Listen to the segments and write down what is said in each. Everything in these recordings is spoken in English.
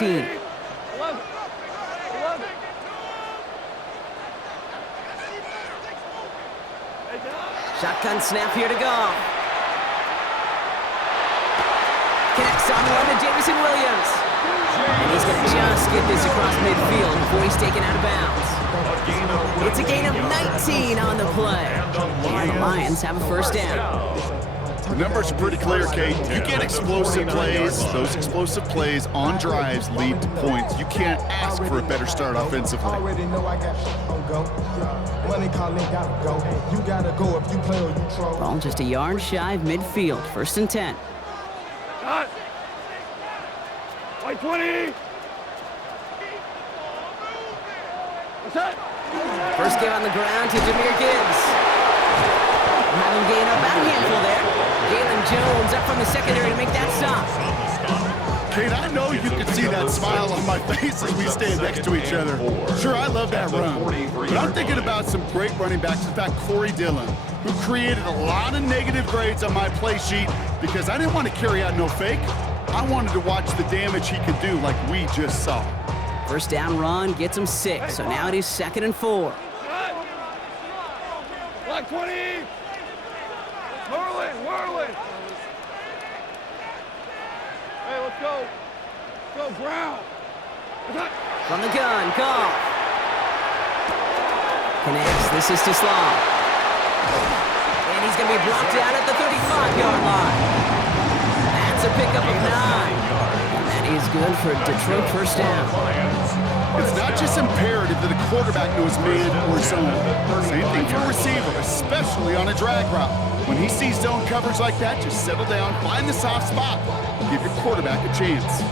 19. Shotgun snap here to go. Connects on one to Jamison Williams. And he's going to just get this across midfield before he's taken out of bounds. It's a gain of 19 on the play. And the Lions have a first down. The numbers are pretty clear, Kate. You get explosive plays. Those explosive plays on drives lead to points. You can't ask for a better start offensively. Ball just a yard shy of midfield. First and 10. White 20. First give on the ground to Jahmyr Gibbs. Have him gain up about a handful there. Jalen Jones up from the secondary to make that stop. Kate, I know you can see that smile on my face as we stand next to each other. Sure, I love that run. But I'm thinking about some great running backs. In fact, Corey Dillon, who created a lot of negative grades on my play sheet because I didn't want to carry out no fake. I wanted to watch the damage he could do like we just saw. First down run gets him 6, so now it is 2nd and 4. Black 20. Whirling. Hey, let's go. Go, Brown. From the gun, Goff. Connects, this is to Slaw. And he's going to be brought down at the 35-yard line. That's a pickup of 9. And that is good for Detroit first down. It's not just imperative that a quarterback knows man or zone. Same thing for a receiver, especially on a drag route. When he sees zone coverage like that, just settle down, find the soft spot, and give your quarterback a chance.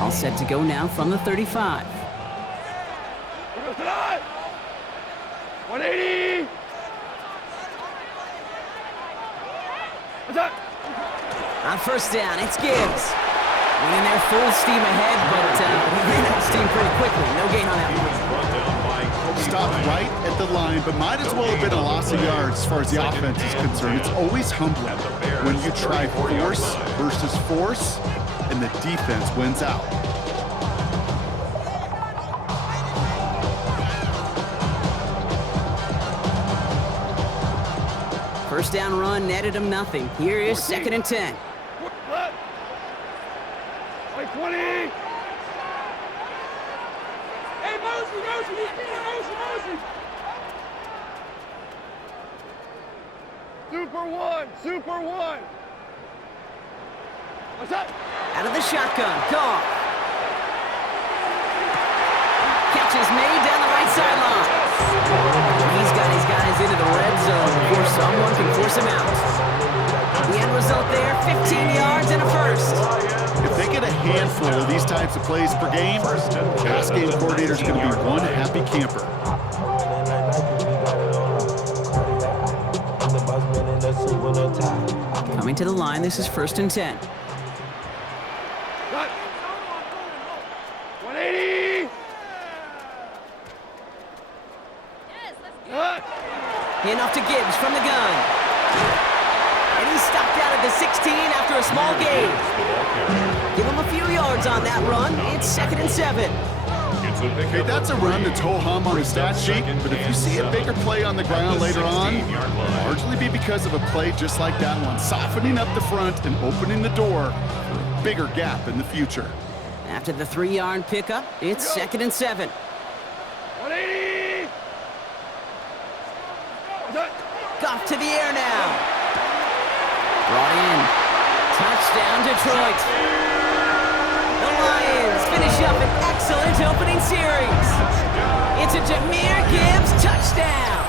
All set to go now from the 35. 180. On first down, it's Gibbs. Winning there full steam ahead, but he ran out of steam pretty quickly. No gain on that one. Stopped right at the line, but might as well have been a loss of yards as far as the offense is concerned. It's always humbling when you try force versus force, and the defense wins out. First down run netted him nothing. Here is 2nd and 10. White 20. Hey, Mosley. Super one. What's up? Out of the shotgun, Goff. Catch is made down the right sideline. He's got his guys into the red zone before someone can force him out. The end result there, 15 yards and a first. If they get a handful of these types of plays per game, pass game coordinator's going to be one happy camper. Coming to the line, this is 1st and 10. 180. Handoff to Gibbs from the gun. And he's stopped out at the 16 after a small gain. Give him a few yards on that run. It's 2nd and 7. Okay, that's a run that's ho-hum on the stat sheet, but if you see a bigger play on the ground later on, it'll largely be because of a play just like that one, softening up the front and opening the door for a bigger gap in the future. After the 3-yard pickup, it's 2nd and 7. 180. Goff to the air now. Brought in. Touchdown, Detroit. The Lions finish up an excellent opening series. It's a Jahmyr Gibbs touchdown.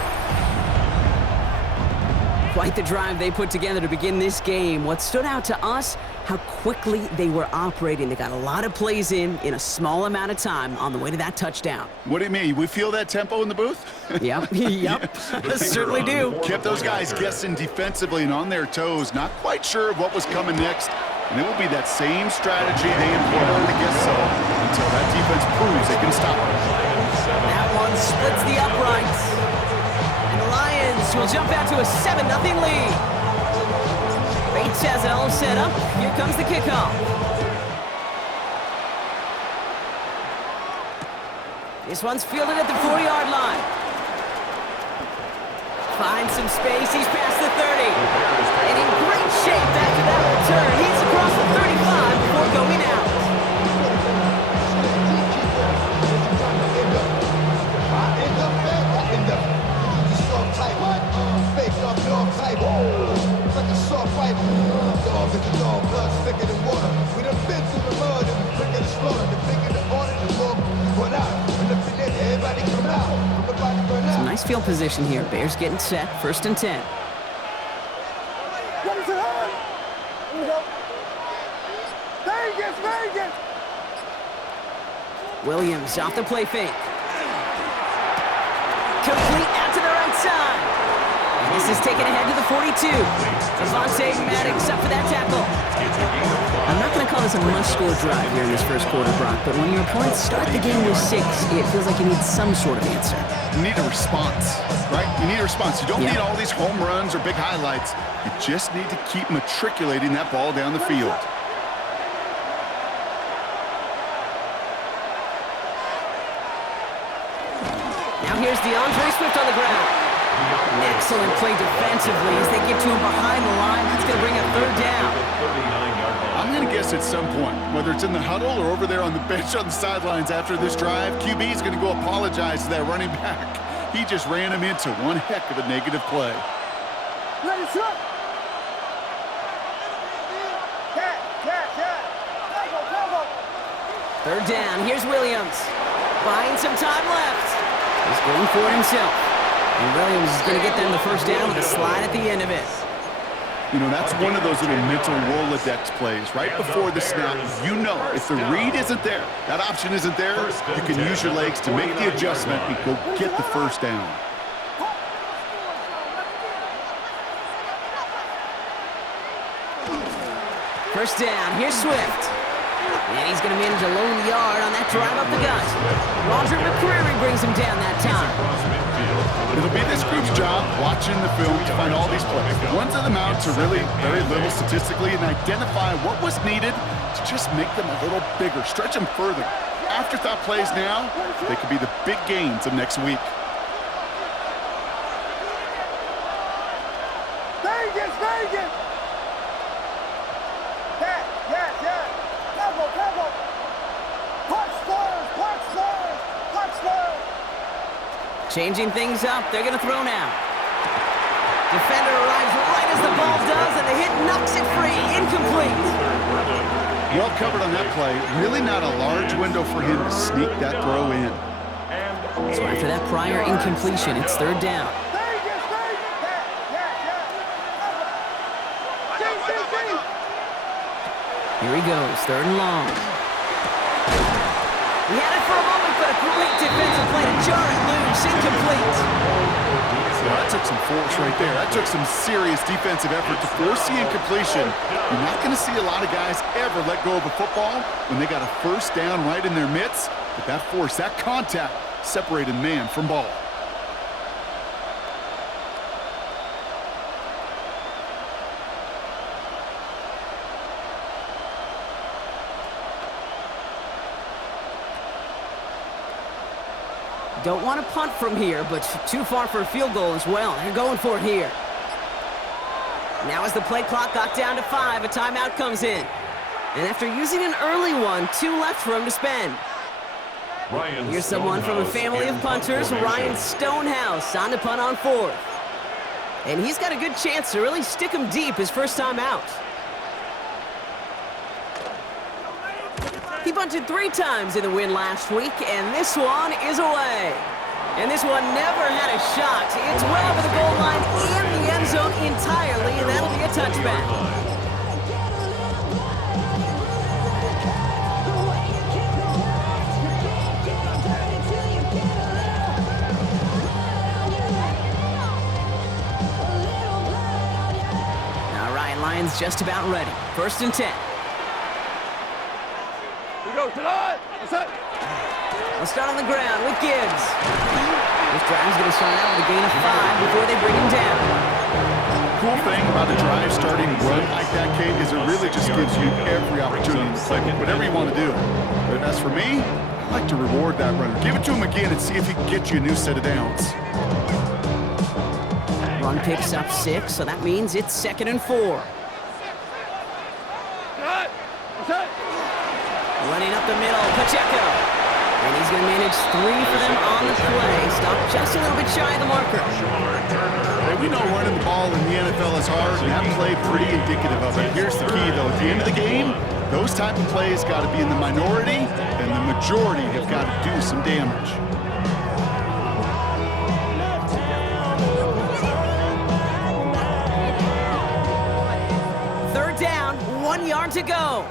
Quite the drive they put together to begin this game. What stood out to us, how quickly they were operating. They got a lot of plays in a small amount of time on the way to that touchdown. What do you mean? We feel that tempo in the booth? Yep. Certainly do. Kept those guys guessing defensively and on their toes, not quite sure of what was coming next. And it will be that same strategy they employ to guess so until that defense proves they can stop it. That one splits the uprights. And the Lions will jump out to a 7-0 lead. Bates has it all set up. here comes the kickoff. This one's fielded at the 4-yard line. Finds some space. He's past the 30. And in great shape after that return. He's across the 35 before going out. Some nice field position here. Bears getting set. 1st and 10. Williams off the play fake. Complete out to the right side. And this is taken ahead to the 42. Devontae Maddox up for that tackle. I'm not going to call this a must-score drive here in this first quarter, Brock, but when your opponents start the game with 6, it feels like you need some sort of answer. You need a response, right? You need a response. You don't need all these home runs or big highlights. You just need to keep matriculating that ball down the field. Now here's DeAndre Swift on the ground. Excellent play defensively as they get to him behind the line. That's going to bring up 3rd down. I'm going to guess at some point, whether it's in the huddle or over there on the bench on the sidelines after this drive, QB is going to go apologize to that running back. He just ran him into one heck of a negative play. Ready, shot. 3rd down. Here's Williams. Buying some time left. He's going for it himself. And Williams is going to get them the 1st down with a slide at the end of it. You know, that's one of those little mental Rolodex plays. Right before the snap, you know if the read isn't there, that option isn't there, you can use your legs to make the adjustment and go get the 1st down. First down, here's Swift. And he's going to manage a lone yard on that drive up the gut. Roger McCreary brings him down that time. It'll be this group's job watching the film to find all these plays. One to them out to really very little statistically and identify what was needed to just make them a little bigger, stretch them further. Afterthought plays now, they could be the big gains of next week. Vegas, Vegas! Yeah. Tempo. Punch Spurs! Changing things up. They're going to throw now. Defender arrives right as the ball does, and the hit knocks it free. Incomplete. Well covered on that play. Really not a large window for him to sneak that throw in. So after that prior incompletion, it's 3rd down. Here he goes, 3rd and long. He had it for a moment, but a great defensive play to jar it loose. Incomplete. Well, that took some force right there. That took some serious defensive effort to force the incompletion. You're not going to see a lot of guys ever let go of a football when they got a 1st down right in their midst. But that force, that contact, separated man from ball. Don't want to punt from here, but too far for a field goal as well. They're going for it here. Now as the play clock got down to 5, a timeout comes in. And after using an early one, 2 left for him to spend. Here's someone from a family of punters, Ryan Stonehouse, on to punt on 4th. And he's got a good chance to really stick him deep his first time out. He punted 3 times in the win last week, and this one is away. And this one never had a shot. It's well over the goal line and the end zone entirely, and that'll be a touchback. All right, Lions just about ready. 1st and 10. Go tonight. We'll start on the ground with Gibbs. This drive's going to start out with a gain of 5 before they bring him down. cool thing about a drive starting run like that, Kate, is it really just gives you every opportunity to play whatever you want to do. But as for me, I like to reward that runner. Give it to him again and see if he can get you a new set of downs. Run picks up 6, so that means it's 2nd and 4. Running up the middle, Pacheco. And he's going to manage 3 for them on the play. Stop just a little bit shy of the marker. Hey, we know running the ball in the NFL is hard, and that play pretty indicative of it. Here's the key, though. At the end of the game, those type of plays got to be in the minority, and the majority have got to do some damage. Third down, 1 yard to go.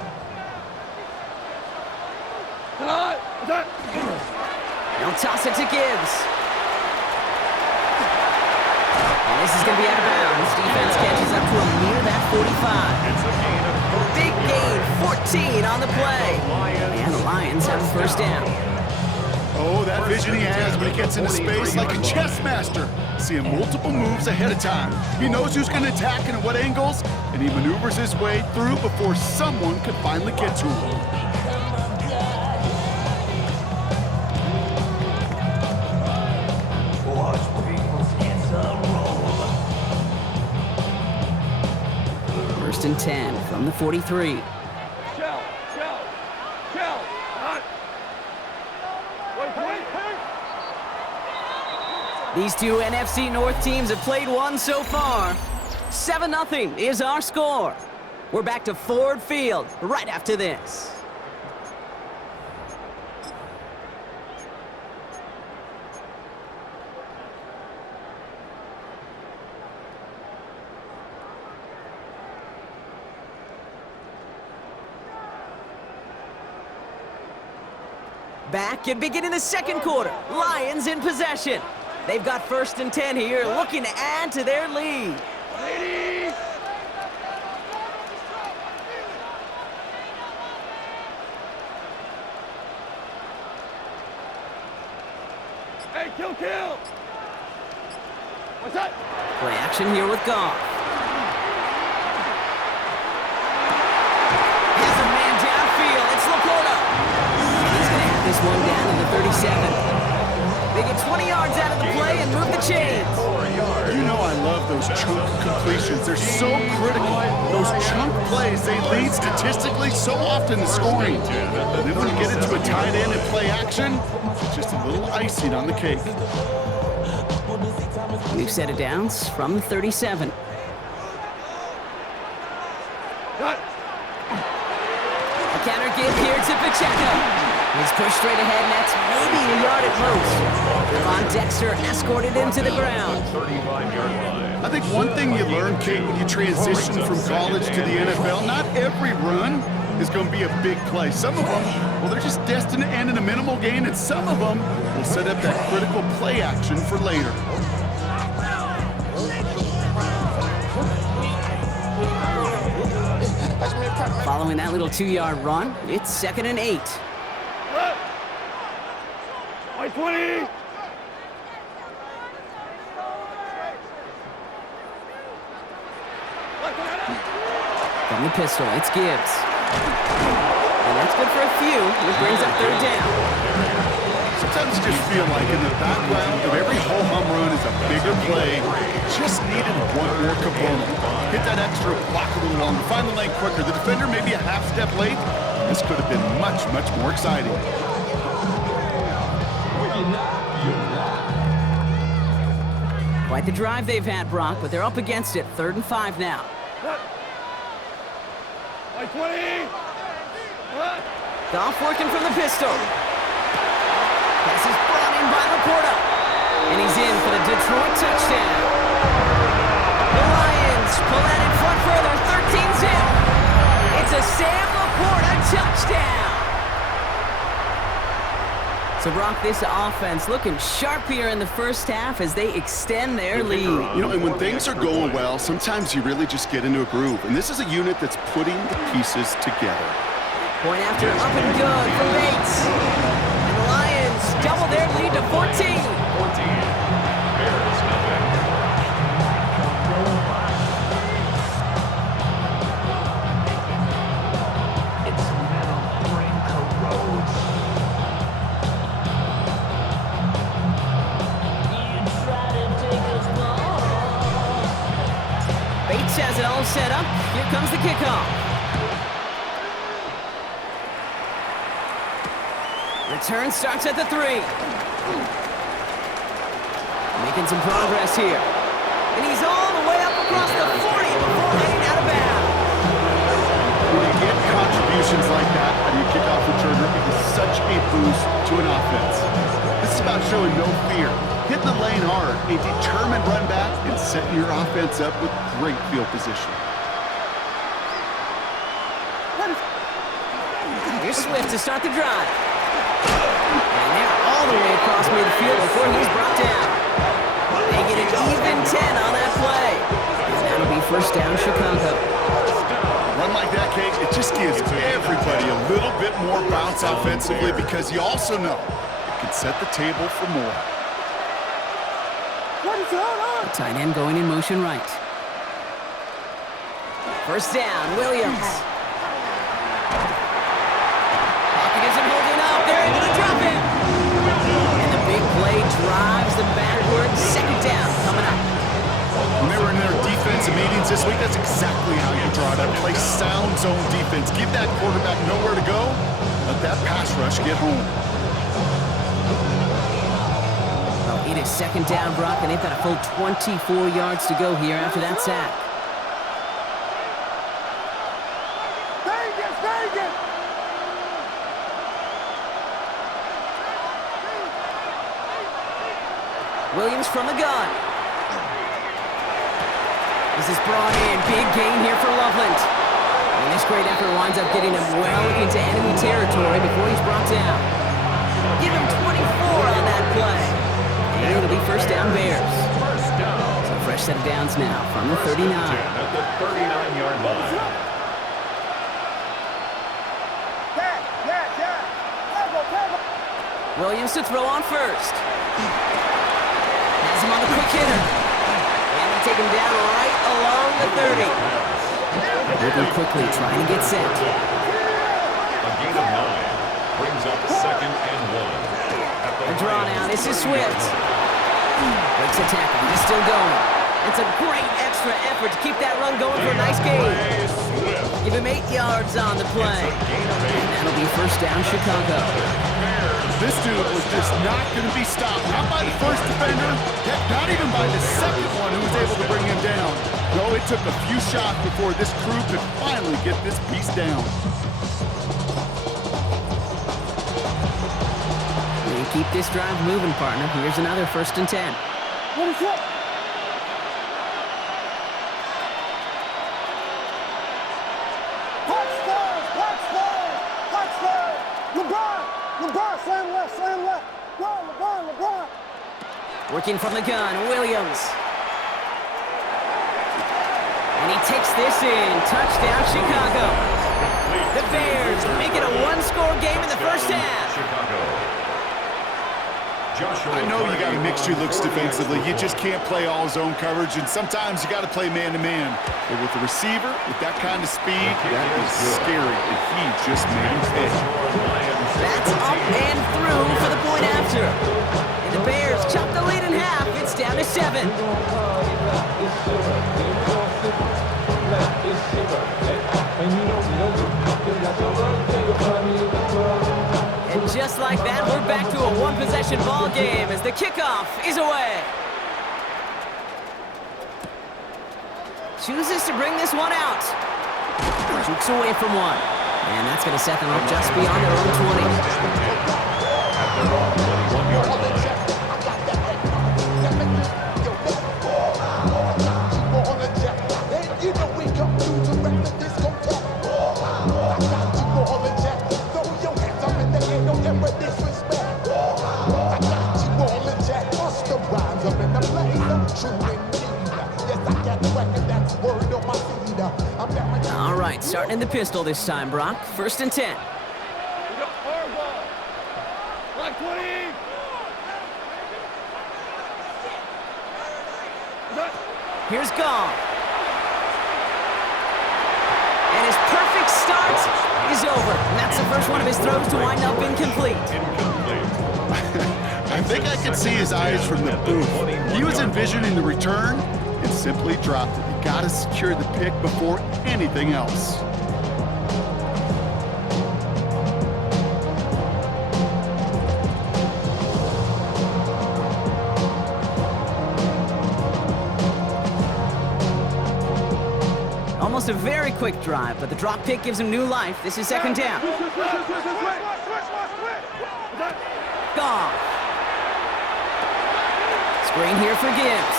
They'll toss it to Gibbs. And this is going to be out of bounds. Defense catches up to him near that 45. Big gain, 14 on the play. And the Lions have a first down. Oh, that vision he has when he gets into space like a chess master. Seeing multiple moves ahead of time. He knows who's going to attack and at what angles, and he maneuvers his way through before someone can finally get to him. First and 10 from the 43. These two NFC North teams have played one so far. 7-0 is our score. We're back to Ford Field right after this. Back and beginning the second quarter. Lions in possession. They've got first and 10 here, looking to add to their lead. Hey, kill! What's that? Play action here with Goff. Has a man downfield. It's Laporta. And he's going to have this one down in the 37. They get 20 yards out of the play and move the chains. You know I love those chunk completions. They're so critical. Those chunk plays, they lead statistically so often to scoring. And then when you get into a tight end and play action, it's just a little icing on the cake. New set of downs from the 37. A counter give here to Pacheco. He's pushed straight ahead, and that's maybe a yard at most. Devon Dexter escorted him to the ground. I think one thing you learn, Kate, when you transition from college to the NFL, not every run is going to be a big play. Some of them, well, they're just destined to end in a minimal gain, and some of them will set up that critical play action for later. Following that little 2-yard run, it's 2nd and 8. White 20! From the pistol, it's Gibbs. And that's good for a few. It brings up third down. Sometimes you just feel like in the background of every ho-hum run is a bigger play. Just needed one more component. Hit that extra block a little longer. Find the lane quicker. The defender may be a half step late. This could have been much, much more exciting. Quite the drive they've had, Brock, but they're up against it. 3rd and 5 now. White 20! Goff working from the pistol. Pass is brought in by Laporta. And he's in for the Detroit touchdown. The Lions pull that in front further, 13-zip. It's a Sam Laporta touchdown. So, Brock, this offense looking sharp here in the first half as they extend their lead. You know, and when things are going well, sometimes you really just get into a groove. And this is a unit that's putting the pieces together. Point after up and good for Bates. And the Lions double their lead to 14. return starts at the 3. Making some progress here. And he's all the way up across the 40 before heading out of bounds. When you get contributions like that on your kickoff returner, it is such a boost to an offense. This is about showing no fear, hitting the lane hard, a determined run back, and setting your offense up with great field position. Here's Swift to start the drive. And now all the way across midfield before he's brought down. They get an even 10 on that play. And that'll be first down, Chicago. A run like that, Kate, it just gives everybody a little bit more bounce offensively because you also know it can set the table for more. The tight end going in motion right. First down, Williams. Pocket isn't holding up. They're able to drop it. And the big play drives them backwards. Second down coming up. When they were in their defensive meetings this week, that's exactly how you draw it up. Play sound zone defense. Give that quarterback nowhere to go. Let that pass rush get home. Well, it is second down, Brock, and they've got a full 24 yards to go here after that sack. Williams from the gun. This is brought in. Big gain here for Loveland. And this great effort winds up getting him well into enemy territory before he's brought down. Give him 24 on that play. And it'll be first down Bears. So fresh set of downs now from the 39. At the 39-yard line. Williams to throw on first. Has him on the quick hitter. And they take him down right along the 30. Moving quickly, trying to get set. A gain of 9 brings up second and 1. A draw now. This is Swift. Breaks a tackle. He's still going. It's a great extra effort to keep that run going for a nice gain. Give him 8 yards on the play. And that'll be first down, Chicago. This dude was just not going to be stopped. Not by the first defender, heck, not even by the second one who was able to bring him down. No, it took a few shots before this crew could finally get this beast down. We keep this drive moving, partner. Here's another first and 10. What is it? Working from the gun, Williams. And he takes this in. Touchdown, Chicago. The Bears make it a one-score game in the first half. I know you got a mixture looks defensively. You just can't play all zone coverage, and sometimes you got to play man-to-man. But with the receiver, with that kind of speed, that is scary, and he just made him pay. That's up and through for the point after. And the Bears chop the lead in half. It's down to 7. And just like that, we're back to a one-possession ball game as the kickoff is away. Chooses to bring this one out. Jukes away from one. And that's going to set them up just beyond their own 20. At their own 21-yard line. All right, starting in the pistol this time, Brock. First and 10. Like 20. Here's Gong. And his perfect start is over. And that's the first one of his throws to wind up incomplete. I think I could see his eyes from the booth. He was envisioning the return and simply dropped it. You got to secure the pick before anything else. a very quick drive, but the drop pick gives him new life. This is second down. Goff. Screen here for Gibbs.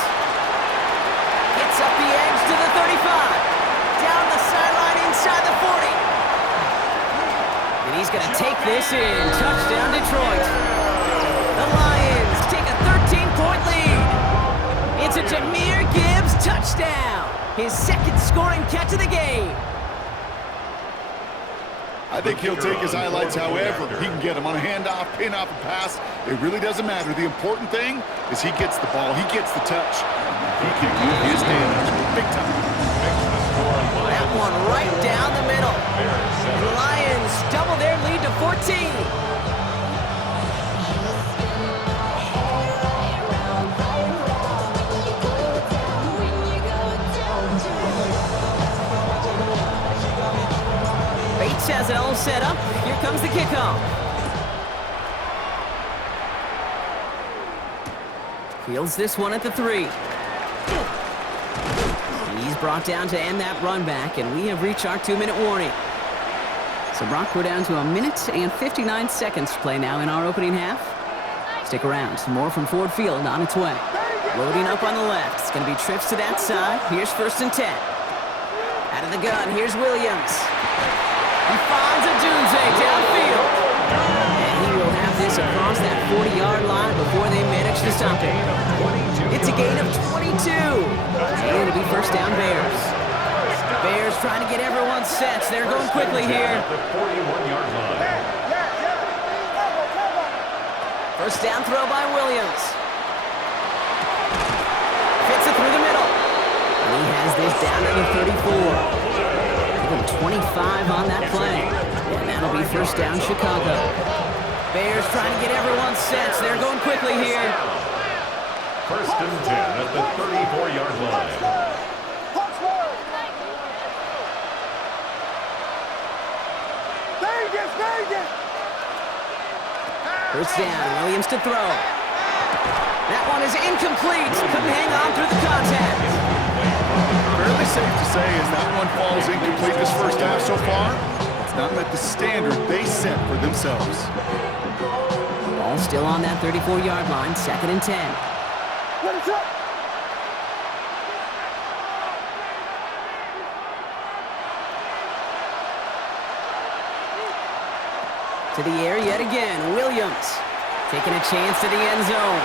Gets up the edge to the 35. Down the sideline inside the 40. And he's going to take this in. Touchdown, Detroit. The Lions take a 13-point lead. It's a Jahmyr Gibbs touchdown. His second scoring catch of the game. I think he'll take his highlights however he can get them on a handoff, pin off, a pass. It really doesn't matter. The important thing is he gets the ball. He gets the touch. He can do his damage big time. That one right down the middle. The Lions double their lead to 14. Bates has it all set up. Here comes the kickoff. Fields this one at the 3. He's brought down to end that run back, and we have reached our 2-minute warning. So, Brock, we're down to 1 minute and 59 seconds to play now in our opening half. Stick around. Some more from Ford Field on its way. Loading up on the left. It's going to be trips to that side. Here's 1st and 10. Out of the gun, here's Williams. He finds a Dunze downfield. And he will have this across that 40-yard line before they manage to stop it. It's a gain of 22. And it'll be 1st down Bears. Bears trying to get everyone set. They're going quickly here. 41-yard line. 1st down throw by Williams. Fits it through the middle. And he has this down to the 34. 25 on that play. And that'll be 1st down Chicago. Bears trying to get everyone set. They're going quickly here. 1st and 10 at the 34-yard line. First down, Williams to throw. That one is incomplete. Couldn't hang on through the contact. Fairly safe to say as that one falls incomplete this first half so far, it's not met the standard they set for themselves. Ball still on that 34-yard line, 2nd and 10. To the air yet again, Williams taking a chance to the end zone.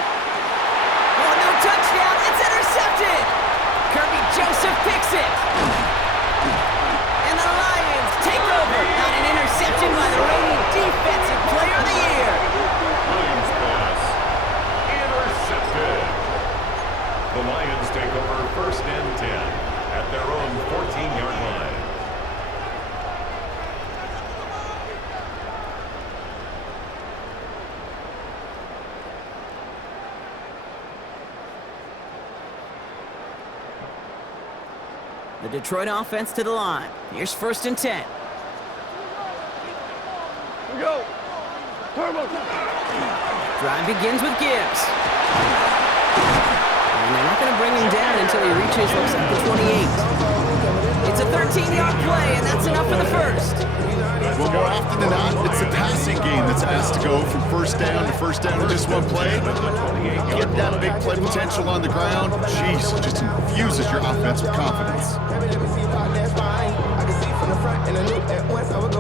Oh, no touchdown, it's intercepted! Kirby Joseph picks it. And the Lions take over on an interception by the reigning Defensive Player of the Year. Williams pass. Intercepted. The Lions take over 1st and 10 at their own 14-yard line. The Detroit offense to the line. Here's 1st and 10. Here we go. Turbo. Drive begins with Gibbs. And they're not going to bring him down until he reaches, looks like, the 28. It's a 13-yard play, and that's enough for the 1st. Well, more often than not, it's the passing game that's asked to go from 1st down to 1st down in just one play. Get that big play potential on the ground. Jeez, just infuses your offense with confidence.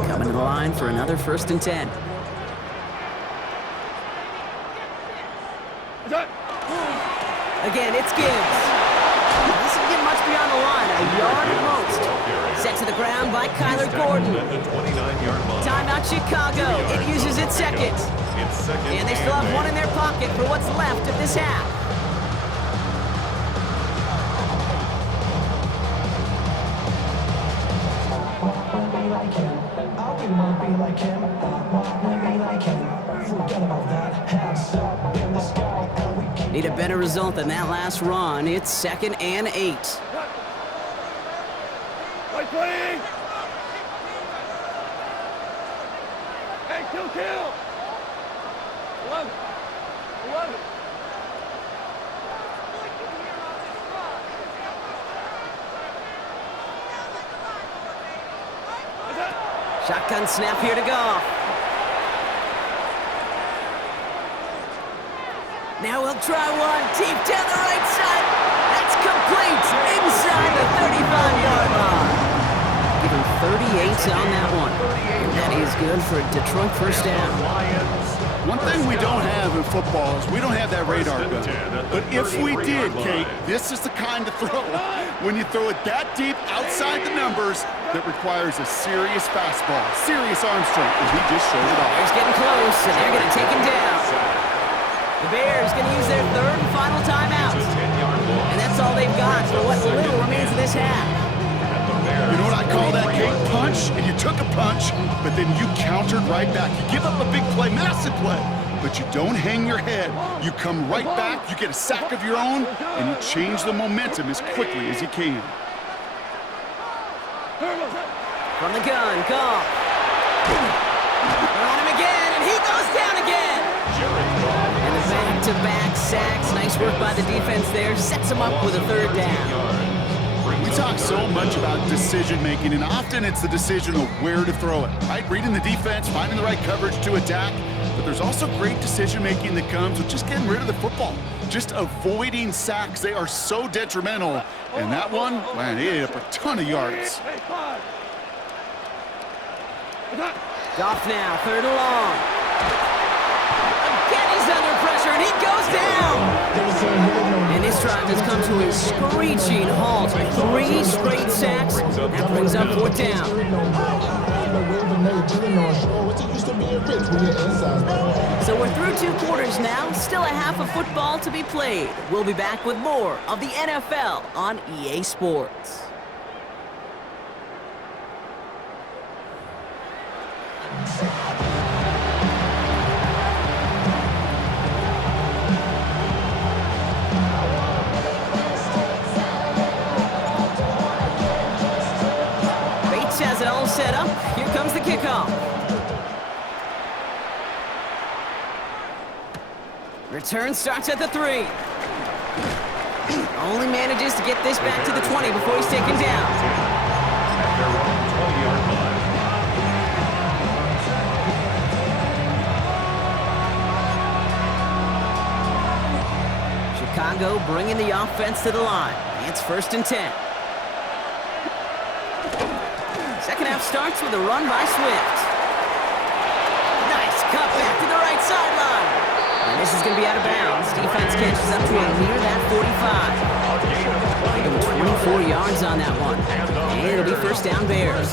Coming to the line for another 1st and 10. Again, it's Gibbs. This will get much beyond the line, a yard at most. Set to the ground by Kyler Gordon. Timeout Chicago. It uses its 2nd. And they still have one in their pocket for what's left of this half. Need a better result than that last run. It's 2nd and 8. Right play. Hey, kill. 11. Shotgun snap here to Goff. Now he'll try one. Deep down the right side. That's complete. Inside the 35-yard line. Give him 38 on that one. And that is good for a Detroit first down. One thing we don't have in football is we don't have that radar gun. But if we did, Kate, this is the kind of throw when you throw it that deep outside the numbers that requires a serious fastball, serious arm strength, and he just showed it off. Bears getting close, and they're going to take him down. The Bears going to use their third and final timeout. And that's all they've got for what little remains of this half. You know what I call that, Kate? Punch, and you took a punch, but then you countered right back. You give up a big play, massive play, but you don't hang your head. You come right back, you get a sack of your own, and you change the momentum as quickly as you can. From the gun, Goff. They're on him again, and he goes down again. And the back-to-back sacks. Nice work by the defense there. Sets him up with a third down. We talk so much about decision-making, and often it's the decision of where to throw it, right? Reading the defense, finding the right coverage to attack, but there's also great decision-making that comes with just getting rid of the football, just avoiding sacks. They are so detrimental, and that one, man, he ate up a ton of yards. Goff now, third and long. Again, he's under pressure, and he goes down. And this drive has come to a screeching halt. 3 straight sacks. That brings up fourth down. So we're through 2 quarters now. Still a half of football to be played. We'll be back with more of the NFL on EA Sports. Has it all set up. Here comes the kickoff. Return starts at the 3. Only manages to get this back to the 20 before he's taken down. At their own 20-yard line. Chicago bringing the offense to the line. It's 1st and 10. Second half starts with a run by Swift. Nice cut back to the right sideline. And this is going to be out of bounds. Defense catches up to him near that 45. Give him 24 yards on that one. And it'll be first down Bears.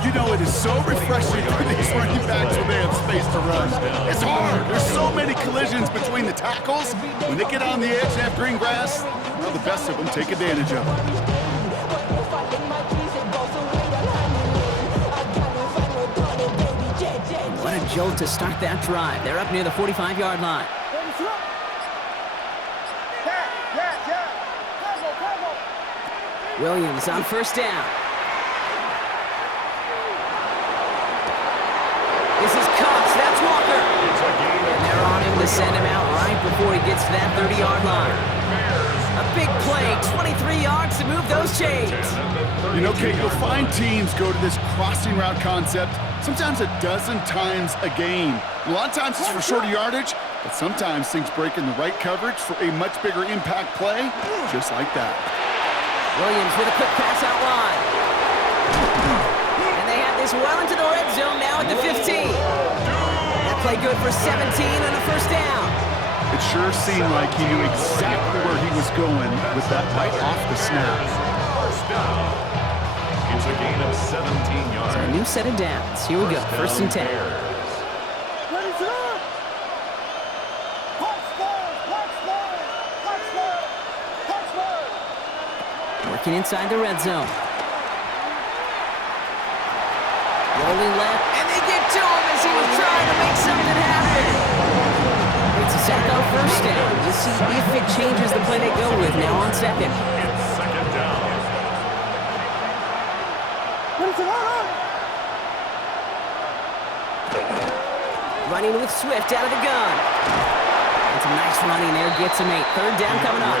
You know, it is so refreshing for these running backs when they have space to run. It's hard. There's so many collisions between the tackles. When they get on the edge and have green grass, well, the best of them take advantage of it. What a jolt to start that drive. They're up near the 45-yard line. Williams on first down. This is Cox. That's Walker. And they're on him to send him out right before he gets to that 30-yard line. A big play, 23 yards to move those chains. You know, Kate, you'll find teams go to this crossing route concept sometimes a dozen times a game. A lot of times it's for shorter yardage, but sometimes things break in the right coverage for a much bigger impact play, just like that. Williams with a quick pass out wide. And they have this well into the red zone now at the 15. That play good for 17 and a first down. It sure seemed like he knew exactly where he was going with that right off the snap. First down. It's a gain of 17 yards. So a new set of downs. Here we go, 1st and 10. Working inside the red zone. Rolling left, and they get to him as he was trying to make something happen. It's a sack on first down. We'll see if it changes the play they go with now on second. It's second down. Running with Swift out of the gun. And some nice running there. Gets him 8. Third down coming up.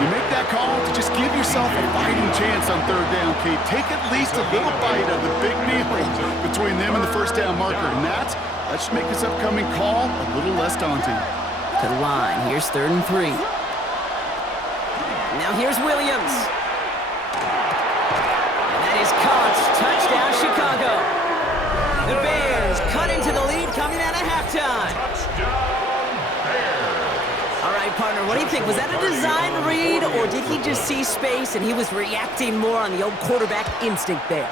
You make that call to just give yourself a fighting chance on third down, Kate. Take at least a little bite of the big meal between them and the first down marker, and that should make this upcoming call a little less daunting. To the line. Here's 3rd and 3. Now here's Williams. And that is caught. Touchdown, Chicago. The Bears cut into the lead coming out of halftime. All right, partner, what do you think? Was that a design read, or did he just see space and he was reacting more on the old quarterback instinct there?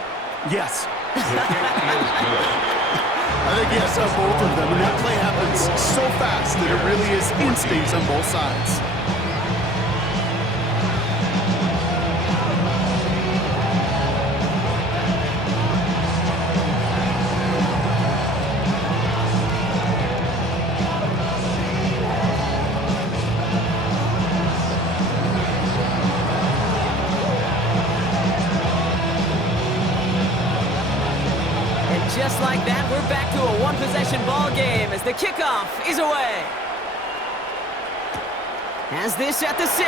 Yes. I think yes on both of them, and that play happens so fast that it really is instincts on both sides. Just like that, we're back to a one-possession ball game as the kickoff is away. Has this at the 6.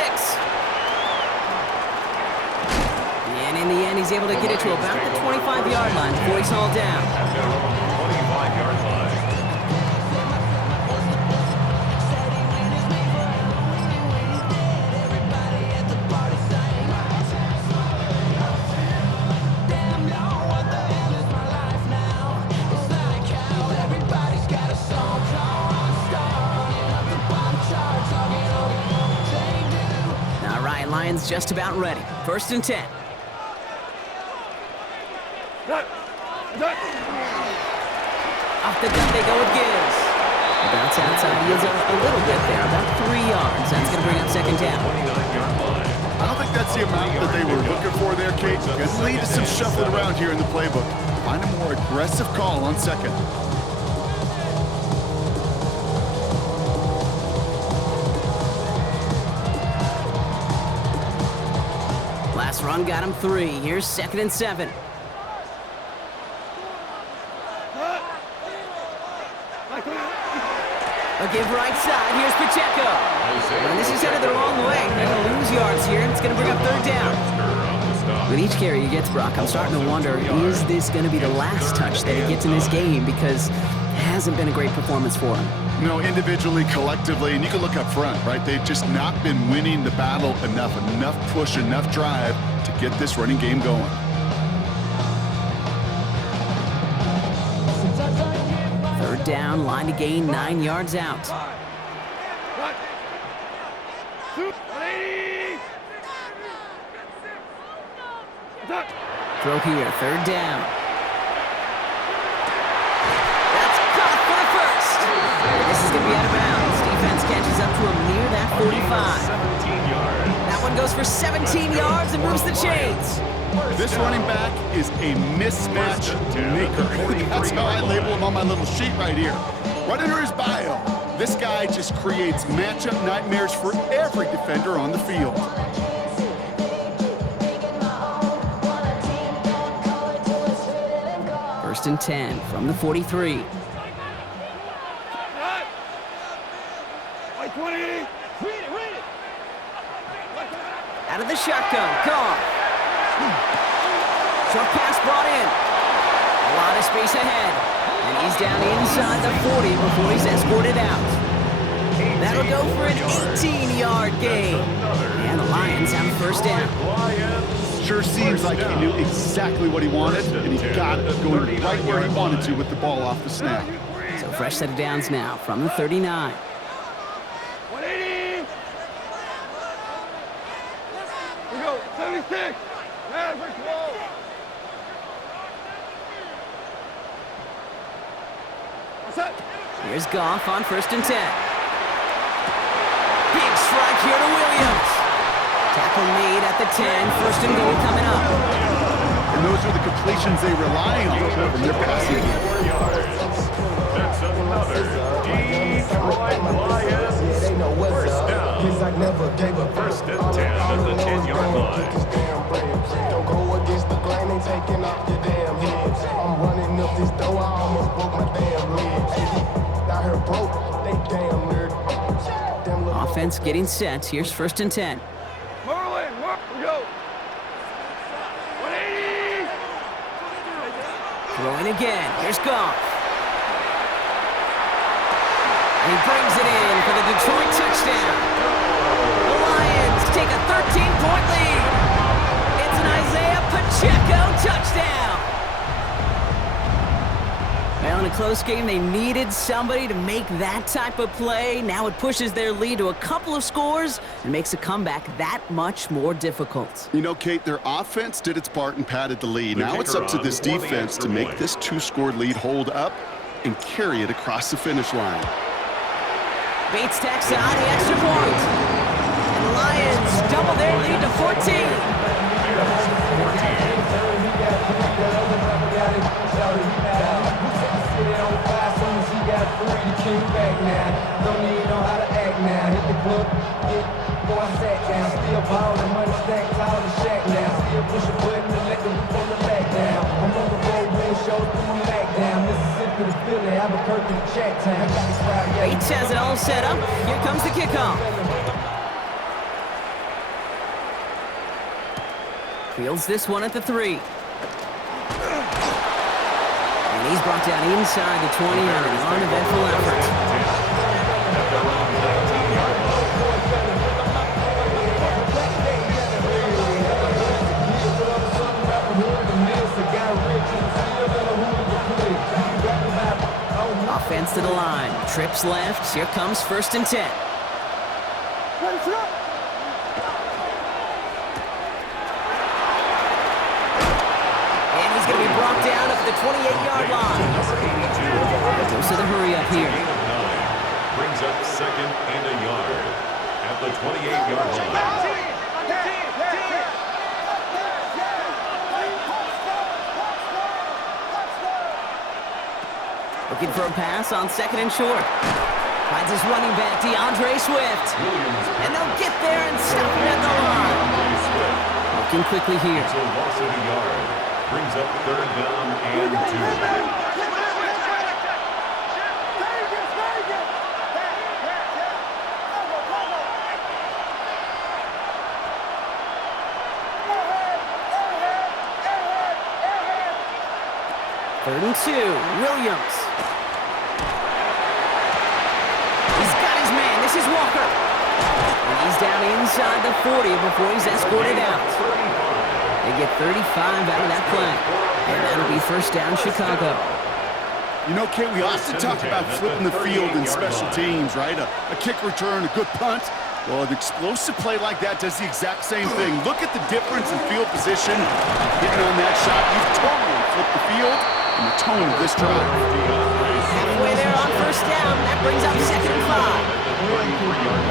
And in the end, he's able to get it to about the 25-yard line before he's hauled down. At their own 25-yard line. Lions just about ready. 1st and 10. Off the gun they go with Gibbs. Bounce outside. He is a little bit there, about 3 yards. That's going to bring up 2nd down. I don't think that's the amount that they were looking for there, Kate. Going to lead to some shuffling around here in the playbook. Find a more aggressive call on 2nd. Last run got him 3. Here's 2nd and 7. A give right side. Here's Pacheco. And this is headed the wrong way. They're going to lose yards here, and it's going to bring up 3rd down. With each carry he gets, Brock, I'm starting to wonder, is this going to be the last touch that he gets in this game? Because it hasn't been a great performance for him. You know, individually, collectively, and you can look up front, right? They've just not been winning the battle enough push, enough drive to get this running game going. Third down, line to gain, 9 yards out. Throw here, 3rd down. That's caught for the first. This is going to be out of bounds. Defense catches up to him near that 45. 17 yards. That one goes for 17 yards and moves the chains. This running back is a mismatch maker. That's how I label him on my little sheet right here. Right under his bio, this guy just creates matchup nightmares for every defender on the field. First and 10 from the 43. Out of the shotgun, gone. Short pass brought in. A lot of space ahead. And he's down inside the 40 before he's escorted out. That'll go for an 18-yard gain. And the Lions have a 1st down. Sure seems like he knew exactly what he wanted, and he got it going right where he wanted to with the ball off the snap. So fresh set of downs now from the 39. 180. We go, 76. Average roll. What's up? Here's Goff on 1st and 10. Big strike here to Williams. Tackle made at the 10. 1st and goal coming up. And those are the completions they rely on from their passing game. That's another Detroit Lions 1st down. 1st and 10 at the 10-yard line. Don't go against the grain and taking off your damn heads. I'm running up this door, I almost broke my damn leg. Out here broke, they damn nerd. Offense getting set. Here's 1st and 10. Merlin, we go. 180. Throwing again. Here's Goff. And he brings it in for the Detroit touchdown. The Lions take a 13-point lead. It's an Isaiah Pacheco touchdown. Well, in a close game, they needed somebody to make that type of play. Now it pushes their lead to a couple of scores and makes a comeback that much more difficult. You know, Kate, their offense did its part and padded the lead. Now it's up to this defense to make this two-score lead hold up and carry it across the finish line. Bates tacks on the extra point. And the Lions double their lead to 14. Don't even know how to act now. Hit the club, boy, I sat down. Still ballin', money stacked tall and shack now. Still push a button to let the roof on the back down. I'm on the road, win shows, put my back down. Mississippi to Philly, Albuquerque to Chacktown. Bates has it all set up. Here comes the kickoff. Fields this one at the 3. And he's brought down inside the 20 on an uneventful effort. Offense to the line. Trips left. Here comes 1st and 10. And he's going to be brought down at the 28-yard line. Goes to the hurry up here. Brings up 2nd and a yard at the 28-yard line. Looking for a pass on 2nd and short. Finds his running back, DeAndre Swift. And they'll get there and stop him at the line. Looking quickly here. It's a loss of a yard. Brings up 3rd down and 2. Third and 2, Williams. He's got his man. This is Walker. And he's down inside the 40 before he's escorted out. They get 35 out of that play. And that'll be 1st down, Chicago. You know, Kate, we often talk about flipping the field in special teams, right? A kick return, a good punt. Well, an explosive play like that does the exact same thing. Look at the difference in field position. Hitting on that shot, you've totally flipped the field and the tone of this drive. Halfway there on 1st down. That brings up 2nd and 5.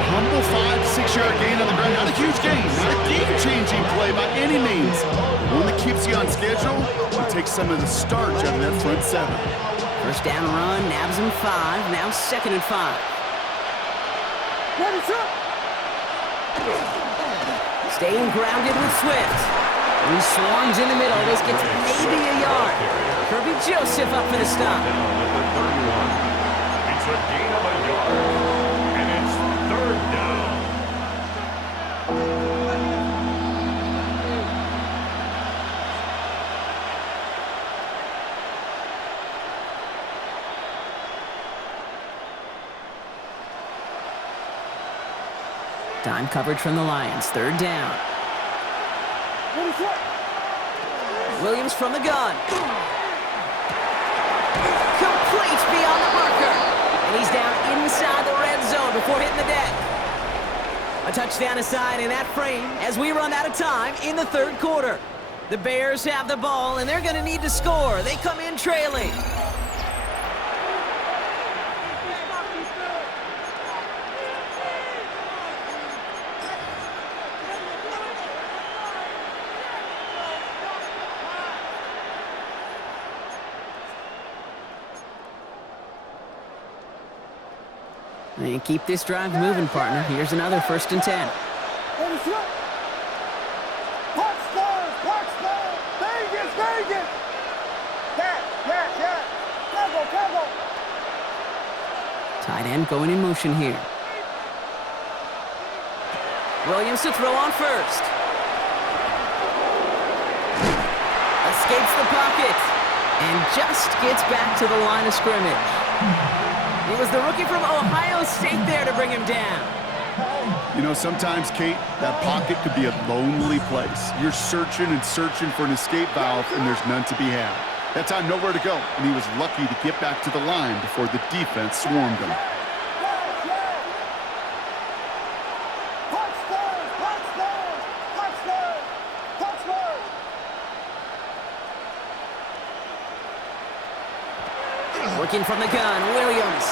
Humble 5 to 6 yard gain on the ground. Not a huge gain, not a game-changing play by any means. But one that keeps you on schedule and takes some of the starch out of that front 7. 1st down run, nabs him 5. Now 2nd and 5. Staying grounded with Swift. And he swarms in the middle. This gets maybe a yard. Kirby Joseph up for the stop. It's a gain of a yard. And it's 3rd down. Time coverage from the Lions. 3rd down. Williams from the gun. Complete beyond the marker. And he's down inside the red zone before hitting the deck. A touchdown aside in that frame as we run out of time in the 3rd quarter. The Bears have the ball, and they're going to need to score. They come in trailing. And keep this drive moving, partner. Here's another 1st and 10. Tight end going in motion here. Williams to throw on 1st. Escapes the pocket. And just gets back to the line of scrimmage. It was the rookie from Ohio State there to bring him down. You know, sometimes, Kate, that pocket could be a lonely place. You're searching and searching for an escape valve, and there's none to be had. That time, nowhere to go, and he was lucky to get back to the line before the defense swarmed him. Working from the gun, Williams.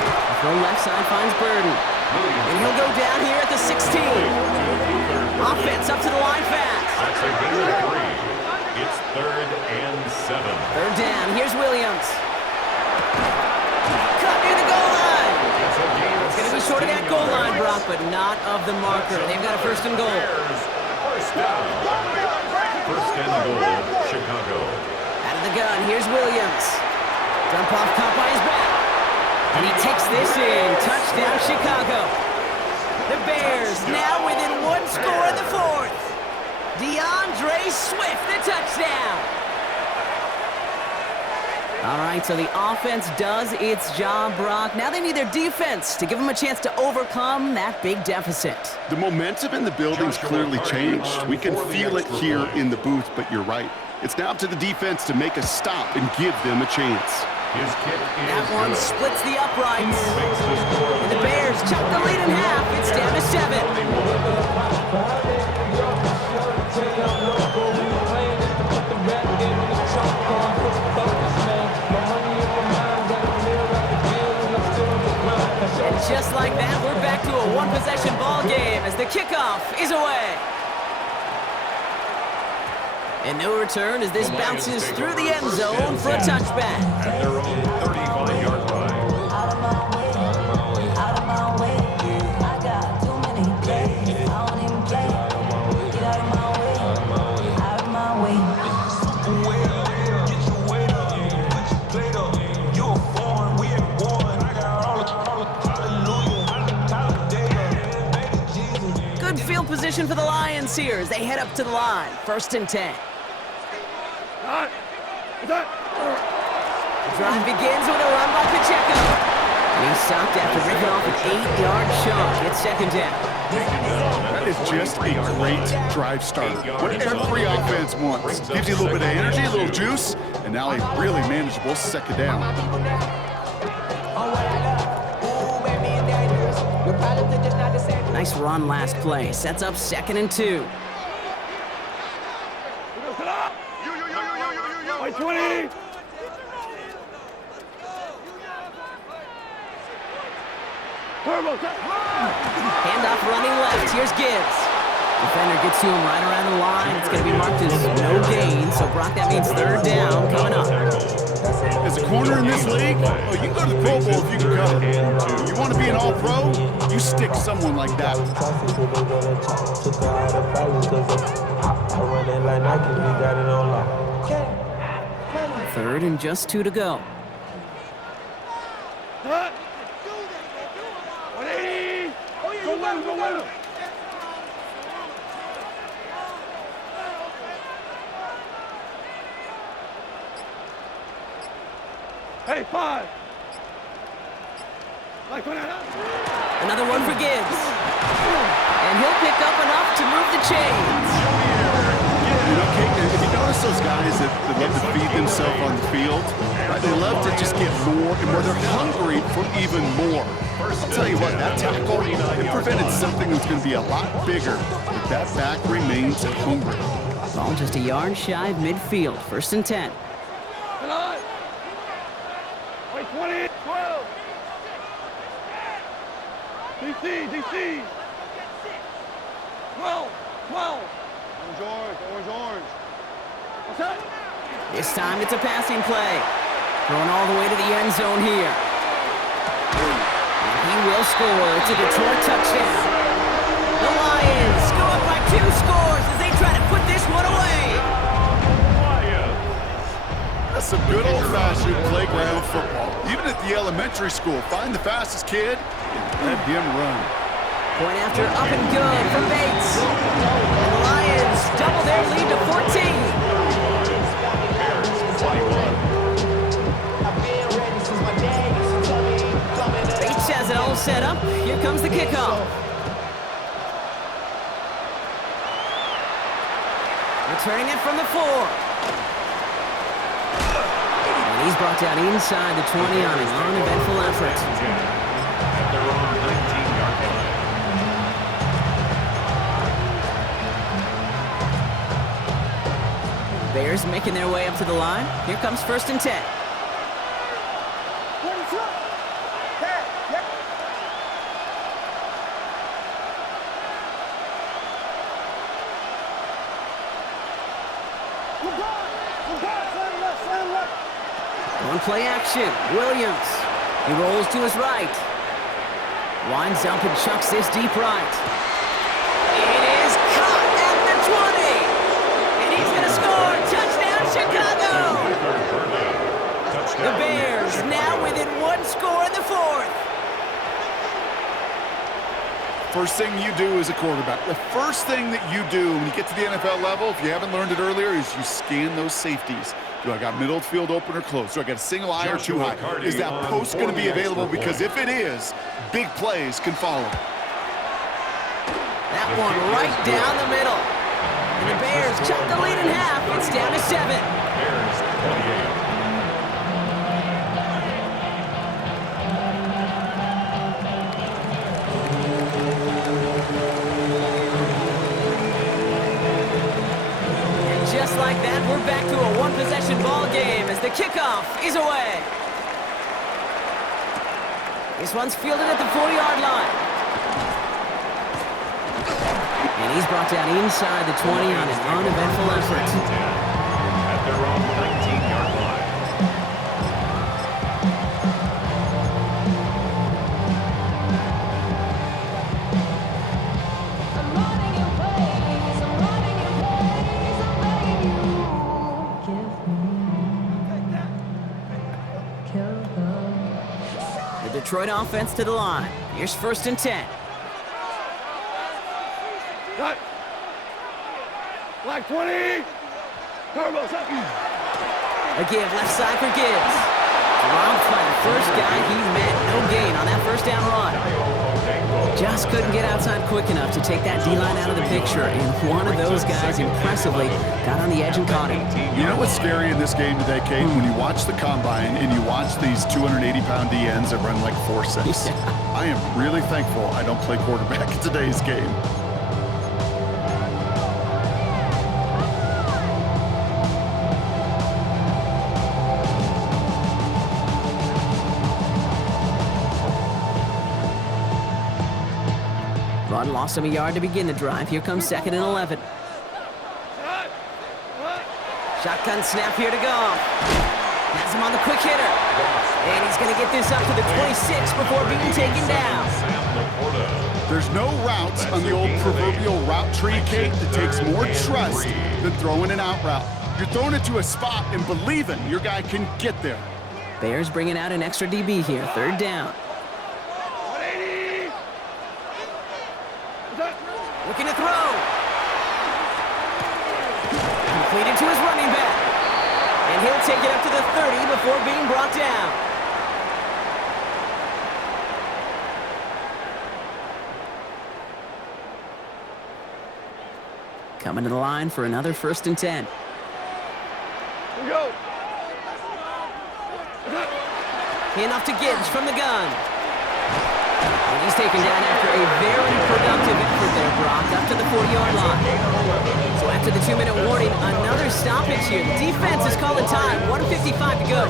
The throw left side finds Burden. And he'll go down here at the 16. Offense up to the line fast. That's a gain of 3. It's 3rd and 7. Third down, here's Williams. Cut near the goal line. It's Going to be short of that goal line, Brock, but not of the marker. They've got a first and goal. First down. First and goal, Chicago. Out of the gun, here's Williams. Dump off caught by his back. And he takes this in. Touchdown, Chicago. The Bears now within 1 score in the 4th. DeAndre Swift, the touchdown. All right, so the offense does its job, Brock. Now they need their defense to give them a chance to overcome that big deficit. The momentum in the building's clearly changed. We can feel it here in the booth, but you're right. It's now up to the defense to make a stop and give them a chance. His kick is That one good. splits the uprights. Makes the score And the Bears chop the lead in half. It's down to 7. And just like that, we're back to a one-possession ball game as the kickoff is away. And no return as this bounces through the end zone for a touchback. At their own 35-yard line. Out of my way, out of my way. I got too many plays. I don't even play. Get out of my way, out of my way. Wait up, get your weight up, put your plate up. You a foreign, we ain't one. I got all the hallelujah, Talladega, baby Jesus. Good field position for the Lions here as they head up to the line. 1st and 10. The drive begins with a run by Pacheco. And he's stopped after ripping off an 8-yard chunk. It's 2nd down. That is just a great drive starter. What every offense wants. Gives you a little bit of energy, a little juice, and now a really manageable 2nd down. Nice run last play. Sets up 2nd and 2. Wait, 20. Handoff running left. Here's Gibbs. Defender gets to him right around the line. It's going to be marked as no gain. So, Brock, that means 3rd down coming up. As a corner in this league, oh, you can go to the Pro Bowl if you can cover. You want to be an all-pro, you stick someone like that. 3rd and just 2 to go. 180. Go win, go win. Hey, 5. Like when Another one for Gibbs. And he'll pick up enough to move the chains. You know, Kate, if you notice those guys that love to feed themselves on the field, right? They love to just get more and more. They're hungry for even more. I'll tell you what, that tackle, it prevented something that's going to be a lot bigger, but that back remains hungry. Ball just a yard shy of midfield. 1st and 10. Wait, 20. 12. DC. 12. Orange. What's that? This time it's a passing play. Thrown all the way to the end zone here. And he will score. It's a Detroit touchdown. The Lions go up by 2 scores as they try to put this one away. That's some good old-fashioned playground football. Even at the elementary school, find the fastest kid and let him run. Point after up and good for Bates. And the Lions double their lead to 14. Bates has it all set up. Here comes the kickoff. Returning it from the 4. And he's brought down inside the 20 on an uneventful effort. At their own 19-yard line. Bears making their way up to the line. Here comes 1st and 10. On play action, Williams. He rolls to his right. Winds up and chucks this deep right. It is caught at the 20. And he's going to score. Touchdown, Chicago. The Bears now within 1 score in the 4th. First thing you do as a quarterback, the first thing that you do when you get to the NFL level, if you haven't learned it earlier, is you scan those safeties. Do I got middle field open or close? Do I got a single eye or too high? Is that post going to be available? Because if it is, big plays can follow. That one right down the middle. And the Bears chop the lead in half. It's down to 7. Bears 28. Just like that, we're back to a one-possession ball game as the kickoff is away. This one's fielded at the 40-yard line. And he's brought down inside the 20 on an uneventful effort. At their own 19-yard line. Detroit offense to the line. Here's 1st and 10. Cut. Black 20. Turbo, something. A give left side for Gibbs. Round play, first guy he met. No gain on that 1st down run. Just couldn't get outside quick enough to take that D-line out of the picture, and one of those guys impressively got on the edge and caught him. You know what's scary in this game today, Kate? When you watch the combine and you watch these 280-pound DNs that run like 4.6. Yeah. I am really thankful I don't play quarterback in today's game. Run lost him a yard to begin the drive. Here comes 2nd and 11. Shotgun snap here to go. Has him on the quick hitter. And he's going to get this up to the 26 before being taken down. There's no routes on the old proverbial route tree, Kate, that takes more trust than throwing an out route. You're throwing it to a spot and believing your guy can get there. Bears bringing out an extra DB here. 3rd down. Looking to throw. Completed to his running back. And he'll take it up to the 30 before being brought down. Coming to the line for another 1st and 10. Here we go. Handoff to Gibbs from the gun. And he's taken down after a very productive effort there, Brock, up to the 40-yard line. So after the 2-minute warning, another stoppage here. The defense is calling time. 1:55 to go.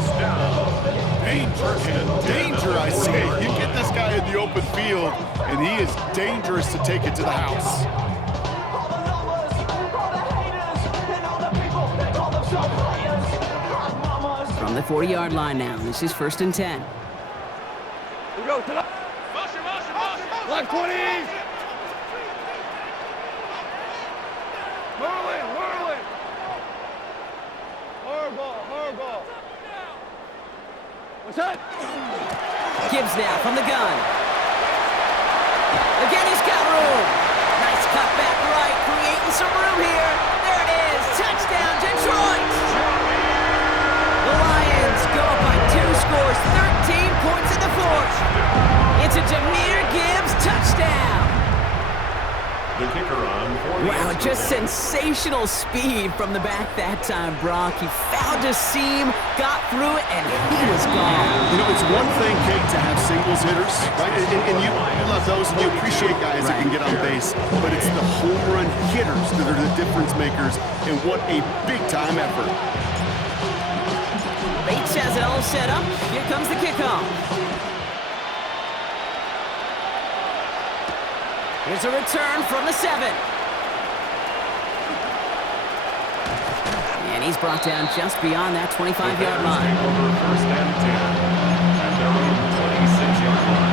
Danger, I see. You get this guy in the open field, and he is dangerous to take it to the house. From the 40-yard line now, this is 1st and 10. Here we go. Black 20. Whirling. Hard ball. What's that? Gibbs now from the gun. Again, he's got room. Nice cut back right, creating some room here. There it is. Touchdown, Detroit. kicker on for the Wow, extra just point. sensational speed from the back that time, Brock. He found a seam, got through it, and he was gone. You know, it's one thing, Kate, to have singles hitters, right? And you love those, and you appreciate guys that can get on base. But it's the home run hitters that are the difference makers, and what a big-time effort. Bates has it all set up. Here comes the kickoff. Here's a return from the 7. And he's brought down just beyond that 25-yard line. Over first and 10 at their own 26-yard line.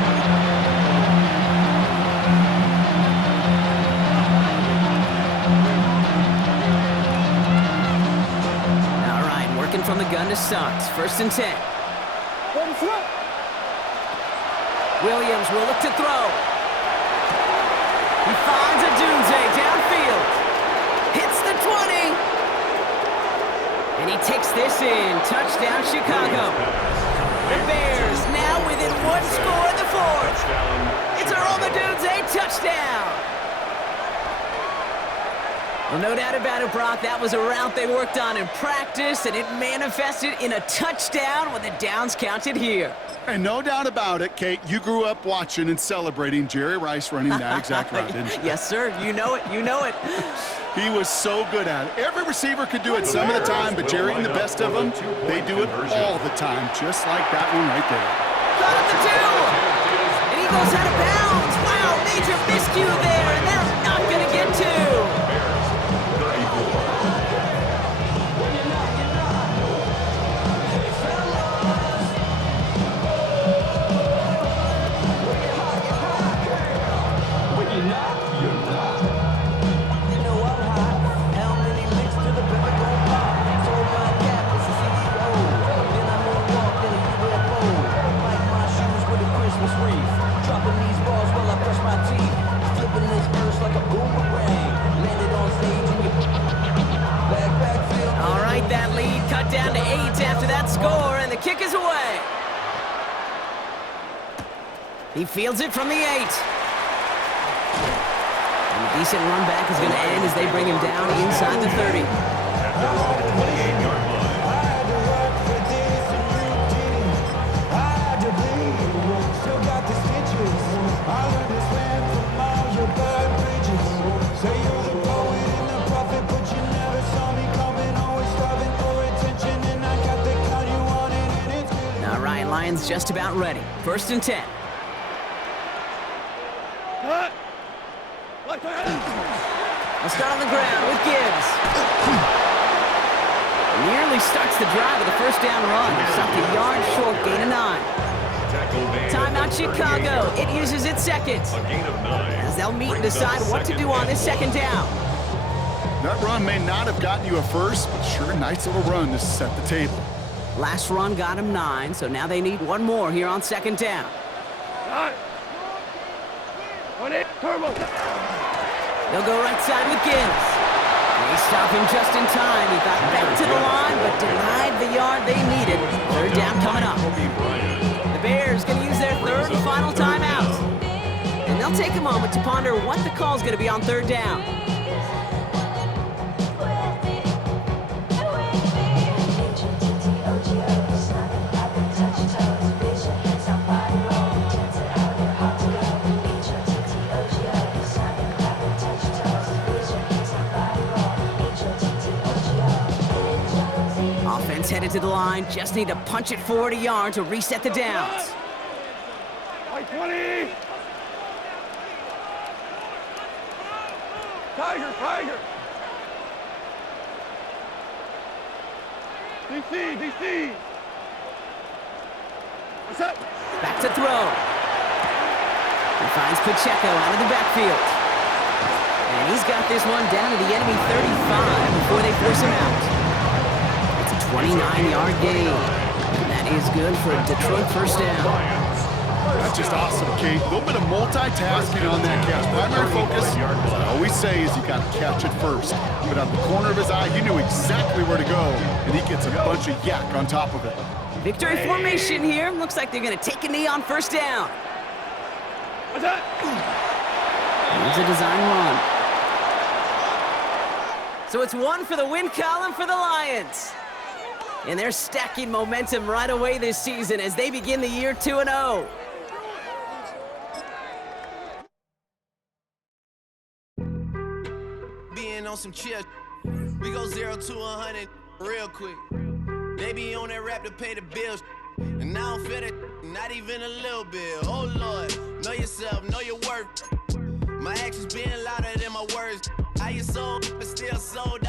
All right, working from the gun to start. First and 10. Williams will look to throw. He finds a Dunze downfield. Hits the 20. And he takes this in. Touchdown, Chicago. The Bears now within one score in the fourth. It's a Roma Dunze touchdown. Well, no doubt about it, Brock. That was a route they worked on in practice, and it manifested in a touchdown when the downs counted here. And no doubt about it, Kate, you grew up watching and celebrating Jerry Rice running that exact route, didn't you? Yes, sir. You know it. You know it. He was so good at it. Every receiver could do it some of the time, but Jerry and the best of them, they do it all the time, just like that one right there. Got up the 2. And he goes out of bounds. Wow, major miscue there, and they're not going to get 2. All right, that lead cut down to 8 after that score, and the kick is away. He fields it from the 8. And a decent run back is going to end as they bring him down inside the 30. At their own 28-yard line. All right, Lions just about ready. First and 10. Cut. Left hand. We'll start on the ground with Gibbs. Nearly starts the drive with a first down run. Stopped a yard short, gain of 9. Timeout Chicago. It uses its second. A gain of 9. As they'll meet and decide what to do on this second down. That run may not have gotten you a first, but sure, nice little run to set the table. Last run got him 9, so now they need one more here on second down. Cut. 1-8. Turbo. They'll go right side with Gibbs. They stop him just in time. He got back to the line, but denied the yard they needed. Third down coming up. The Bears going to use their third and final timeout. And they'll take a moment to ponder what the call's going to be on third down. Offense headed to the line. Just need to punch it forward a yard to reset the downs. Right 20. Tiger, Tiger. DC. What's up? Back to throw. He finds Pacheco out of the backfield. And he's got this one down to the enemy 35 before they force him out. It's a 29-yard gain. And that is good for a Detroit first down. That's just awesome, Kate. A little bit of multitasking on that catch. Primary focus, as I always say, is you got to catch it first. But out the corner of his eye, he knew exactly where to go, and he gets a bunch of yak on top of it. Victory formation here. Looks like they're going to take a knee on first down. What's that? Here's a design run. So it's one for the win column for the Lions. And they're stacking momentum right away this season as they begin the year 2-0. Being on some chill, we go 0 to 100 real quick. They be on that rap to pay the bills, and I don't feel it, not even a little bit. Oh Lord, know yourself, know your worth. My actions being louder than my words. I you sold, but still sold